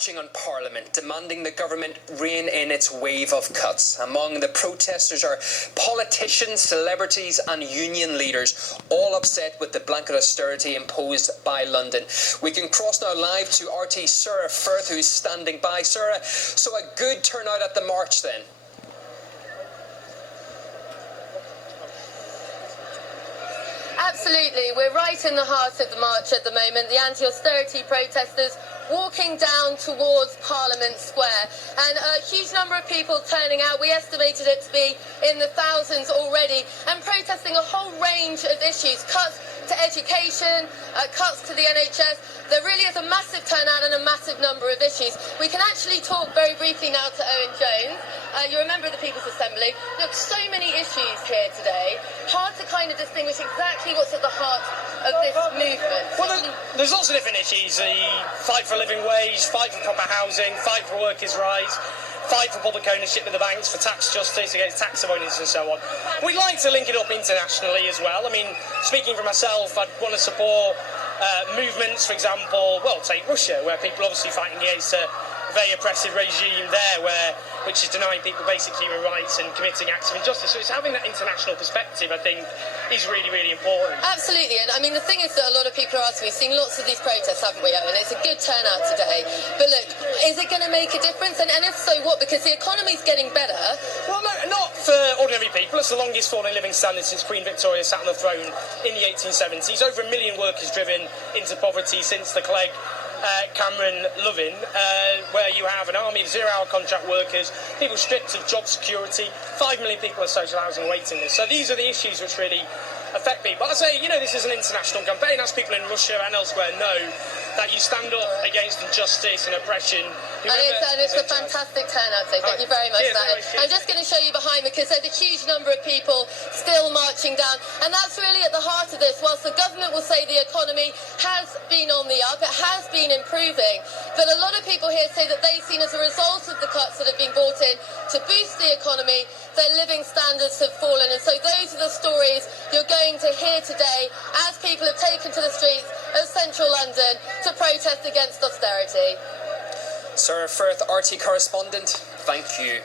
marching on Parliament, demanding the government rein in its wave of cuts. Among the protesters are politicians, celebrities and union leaders, all upset with the blanket austerity imposed by London. We can cross now live to RT's Sarah Firth, who's standing by. Sarah, so a good turnout at the march then? Absolutely. We're right in the heart of the march at the moment. The anti-austerity protesters walking down towards Parliament Square. And a huge number of people turning out. We estimated it to be in the thousands already. And protesting a whole range of issues. Cuts to education, cuts to the NHS. There really is a massive turnout and a massive number of issues. We can actually talk very briefly now to Owen Jones. You're a member of the People's Assembly. Look, so many issues here today. Hard to kind of distinguish exactly what's at the heart of this movement. Well, there's lots of different issues. The fight for a living wage, fight for proper housing, fight for workers' rights, fight for public ownership of the banks, for tax justice, against tax avoidance and so on. We'd like to link it up internationally as well. I mean, speaking for myself, I'd want to support movements, for example, well, take Russia, where people are obviously fighting against a very oppressive regime there, which is denying people basic human rights and committing acts of injustice. So it's having that international perspective, I think, is really, really important. Absolutely, and I mean, the thing is that a lot of people are asking, we've seen lots of these protests, haven't we, Owen? It's a good turnout today. But look, is it going to make a difference? And if so, what? Because the economy's getting better. Well, no, not for ordinary people. It's the longest falling living standard since Queen Victoria sat on the throne in the 1870s. Over 1 million workers driven into poverty since the Clegg Cameron Lovin, where you have an army of zero-hour contract workers, people stripped of job security, 5 million people on social housing waiting list. So these are the issues which really affect people. I say, you know, this is an international campaign, as people in Russia and elsewhere know, that you stand up against injustice and oppression. And it's a fantastic turnout, so thank you very much for that. I'm just going to show you behind me, because there's a huge number of people still marching down, and that's really at the heart of this. Whilst the government will say the economy has been on the up, it has been improving, but a lot of people here say that they've seen, as a result of the cuts that have been brought in to boost the economy, their living standards have fallen. And so those are the stories you're going to hear today as people have taken to the streets of central London to protest against austerity. Sarah Firth, RT correspondent, thank you.